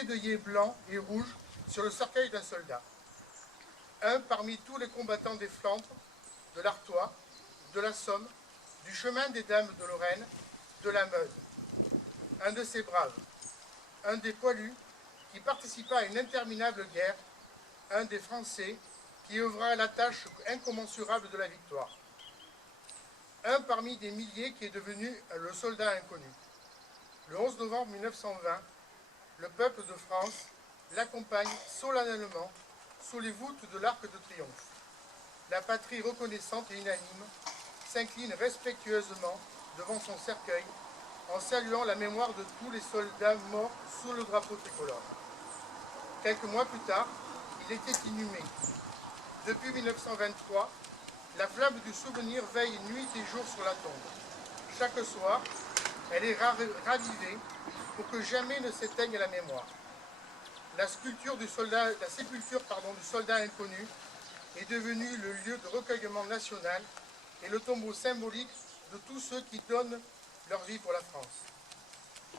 bouquet d'œillets blancs et rouges sur le cercueil d'un soldat. Un parmi tous les combattants des Flandres, de l'Artois, de la Somme, du chemin des Dames de Lorraine, de la Meuse. Un de ces braves, un des poilus qui participa à une interminable guerre, un des Français qui œuvra à la tâche incommensurable de la victoire. Un parmi des milliers qui est devenu le soldat inconnu. Le 11 novembre 1920, le peuple de France l'accompagne solennellement sous les voûtes de l'Arc de Triomphe. La patrie reconnaissante et unanime s'incline respectueusement devant son cercueil en saluant la mémoire de tous les soldats morts sous le drapeau tricolore. Quelques mois plus tard, il était inhumé. Depuis 1923, la flamme du souvenir veille nuit et jour sur la tombe. Chaque soir, elle est ravivée pour que jamais ne s'éteigne la mémoire. La sépulture du soldat inconnu est devenue le lieu de recueillement national et le tombeau symbolique de tous ceux qui donnent leur vie pour la France.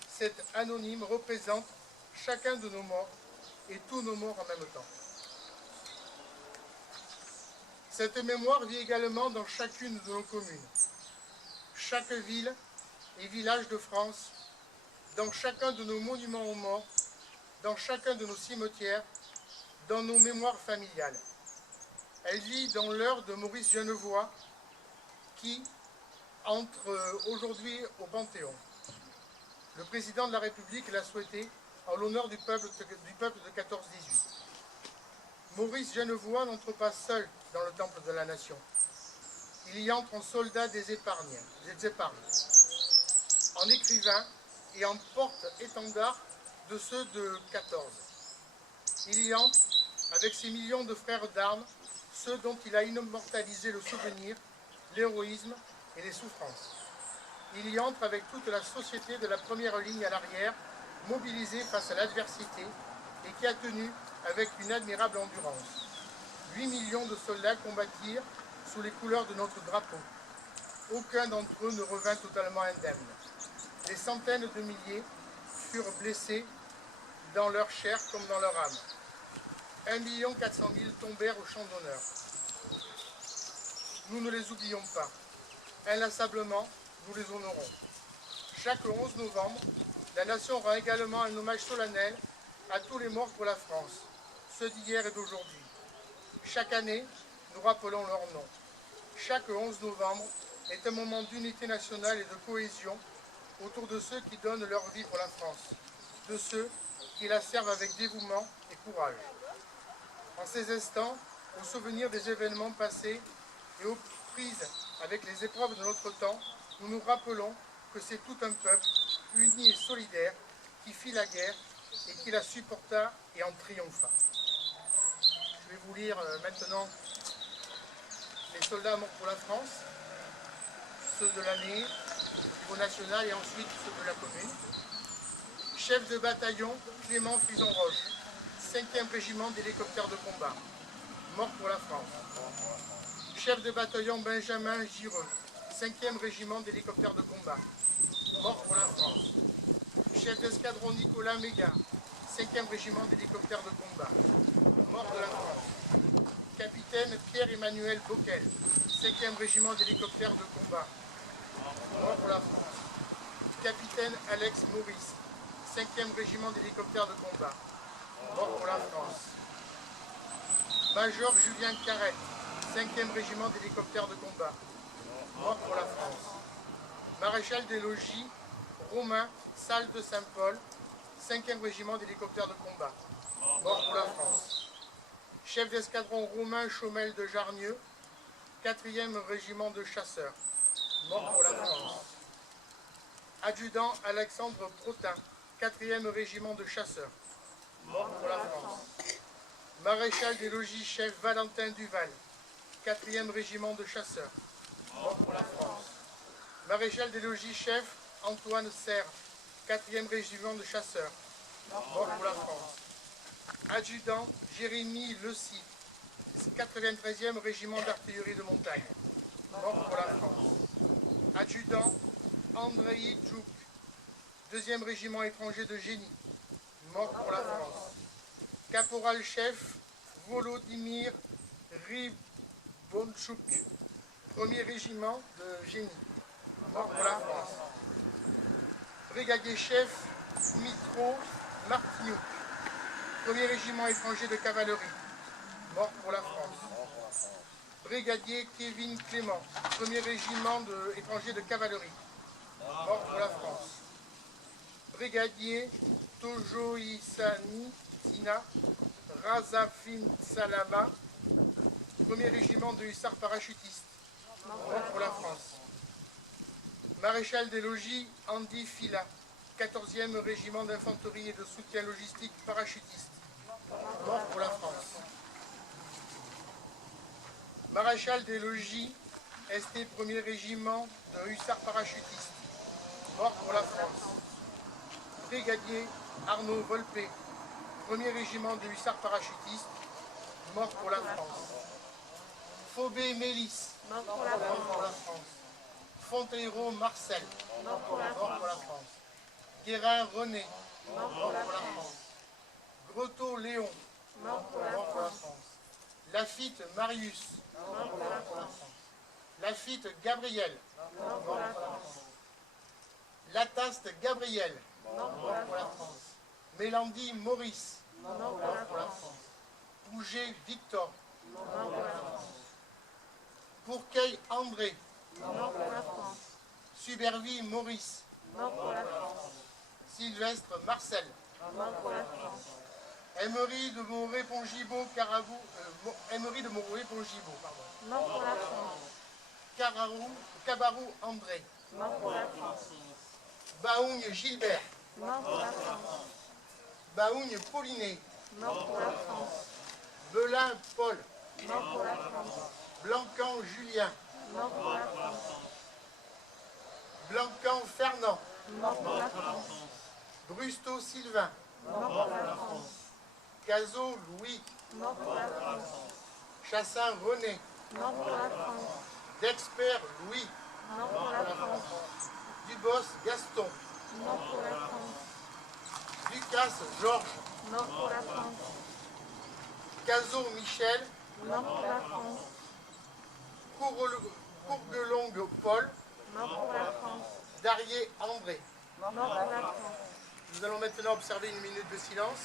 Cet anonyme représente chacun de nos morts et tous nos morts en même temps. Cette mémoire vit également dans chacune de nos communes, chaque ville et village de France, dans chacun de nos monuments aux morts, dans chacun de nos cimetières, dans nos mémoires familiales. Elle vit dans l'heure de Maurice Genevoix, qui entre aujourd'hui au Panthéon. Le président de la République l'a souhaité en l'honneur du peuple de 14-18. Maurice Genevoix n'entre pas seul dans le temple de la nation. Il y entre en soldat des épargnes, en écrivain et en porte-étendard de ceux de 14. Il y entre avec ses millions de frères d'armes, ceux dont il a immortalisé le souvenir, l'héroïsme et les souffrances. Il y entre avec toute la société de la première ligne à l'arrière, mobilisée face à l'adversité et qui a tenu avec une admirable endurance. 8 millions de soldats combattirent sous les couleurs de notre drapeau. Aucun d'entre eux ne revint totalement indemne. Des centaines de milliers furent blessés dans leur chair comme dans leur âme. 1 400 000 tombèrent au champ d'honneur. Nous ne les oublions pas. Inlassablement, nous les honorons. Chaque 11 novembre, la nation rend également un hommage solennel à tous les morts pour la France, ceux d'hier et d'aujourd'hui. Chaque année, nous rappelons leurs noms. Chaque 11 novembre est un moment d'unité nationale et de cohésion autour de ceux qui donnent leur vie pour la France, de ceux qui la servent avec dévouement et courage. En ces instants, au souvenir des événements passés et aux prises avec les épreuves de notre temps, nous nous rappelons que c'est tout un peuple, uni et solidaire, qui fit la guerre et qui la supporta et en triompha. Je vais vous lire maintenant les soldats morts pour la France, ceux de l'année, au niveau national et ensuite ceux de la commune. Chef de bataillon, Clément Frison-Roche, 5e régiment d'hélicoptères de combat, mort pour la France. Chef de bataillon, Benjamin Gireux, 5e régiment d'hélicoptères de combat, mort pour la France. Chef d'escadron, Nicolas Mégard, 5e régiment d'hélicoptères de combat, mort de la France. Capitaine Pierre-Emmanuel Bocquel, 5e régiment d'hélicoptères de combat, mort pour la France. Capitaine Alex Maurice, 5e régiment d'hélicoptères de combat, mort pour la France. Major Julien Carrette, 5e régiment d'hélicoptères de combat, mort pour la France. Maréchal des logis Romain Salle de Saint-Paul, 5e régiment d'hélicoptères de combat, mort pour la France. Chef d'escadron Romain Chaumel de Jarnieux, 4e régiment de chasseurs, mort pour la France. Adjudant Alexandre Protin, 4e régiment de chasseurs, mort pour la France. Maréchal des logis chef Valentin Duval, 4e régiment de chasseurs, mort pour la France. Maréchal des logis chef Antoine Serre, 4e régiment de chasseurs, mort pour la France. Adjudant Jérémy Lecy, 93e régiment d'artillerie de montagne, mort pour la France. Adjudant Andrei Djouk, 2e régiment étranger de génie, mort pour la France. Caporal-chef Volodymyr Ribonchouk, 1er régiment de génie, mort pour la France. Brigadier-chef Dmitro Martinouk, 1er régiment étranger de cavalerie, mort pour la France. Brigadier Kevin Clément, 1er régiment étranger de cavalerie, mort pour la France. Brigadier Tojoïsani Tina Razafin Salama, 1er régiment de hussards parachutistes, mort pour la France. Maréchal des logis Andy Fila, 14e régiment d'infanterie et de soutien logistique parachutiste, mort pour la France. Maréchal des logis ST 1er régiment de hussards parachutistes, mort pour la France. Brigadier Arnaud Volpé, 1er régiment de hussards parachutistes, mort pour la France. Phobé Mélis, mort pour la France. Fonteiro Marcel, mort pour la France. Guérin René, mort pour la France. Grotto Léon, mort pour la France. Lafitte Marius, mort pour la France. Lafitte Gabriel, mort pour la France. Lataste Gabriel, mort pour la France. Mélandi Maurice, mort pour la France. Pouget Victor, mort pour la France. Pourqueil André, mort pour la France. Subervie Maurice, mort pour la France. Sylvestre Marcel, mort pour la France. Emery de Morée-Pongibaud, Emery de Morée-Pongibaud, mort pour la France. Cabarou André, mort pour la France. Baougne Gilbert, mort pour la France. Baougne Paulinet, mort pour la France. Belin Paul, mort pour la France. Blancan Julien, mort pour la France. Blancan Fernand, mort pour la France. Brusto Sylvain, mort pour la France. Cazot Louis, mort pour la France. Chassin René, mort pour la France. D'Expert Louis, mort pour la France. Dubos Gaston, mort pour la France. Ducasse Georges, mort pour la France. Cazot Michel, mort pour la France. Courgelongue Paul, mort pour la France. Darier André, mort pour la France. Nous allons maintenant observer une minute de silence.